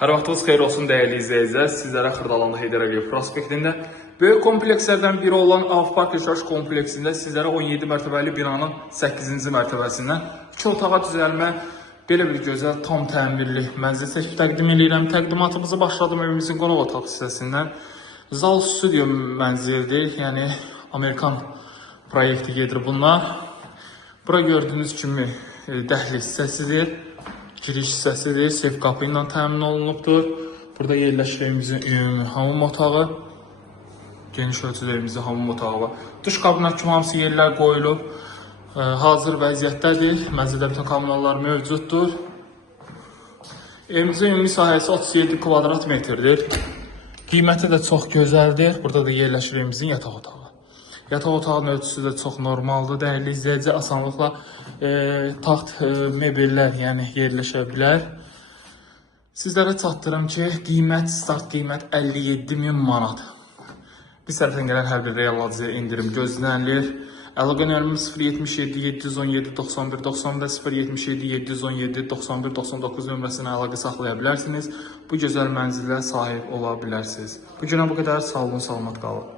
Hər vaxtınız xeyir olsun dəyərli izləyicilər. Sizlərə Xırdalanda Heydər Əliyev prospektində böyük komplekslərdən biri olan Avpark yaşayış kompleksində sizlərə 17 mərtəbəli binanın 8-ci mərtəbəsindən 2 otağa düzəlmə belə bir gözəl tam təmirli mənzil çəkib təqdim edirəm. Təqdimatımızı başladım evimizin qonaq otaq hissəsindən. Zal studio mənzildir, yəni Amerikan proyekti gedir bunlar. Bura gördüyünüz kimi dəhliz hissəsidir. Giriş hissəsidir, sef qapı ilə təmin olunubdur. Burada yerləşdiyimizin ümumi hamam otağı, geniş ölçülərimizin hamam otağı var. Duş kabinət kimi hamısı yerlər qoyulub, hazır vəziyyətdədir. Mənzildə bütün kommunallar mövcuddur. Evimizin ümumi sahəsi 37 kvadrat metrdir. Qiyməti də çox gözəldir. Burada da yerləşdiyimizin yataq otağı. Yataq otağının ölçüsü də çox normaldır. Dəyərli izləyici, asanlıqla taxt mebellər yəni yerləşə bilər. Sizlərə çatdırım ki, start qiymət 57.000 manat. Biz tərəfdən gələn hər bir real alıcıya indirim gözlənilir. Əlaqə nömrəmiz 077 717 91 90 və 077 717 91 99 nömrəsinə əlaqə saxlaya bilərsiniz. Bu gözəl mənzilə sahib ola bilərsiniz. Bu günə bu qədər. Sağ olun, salamat qalın.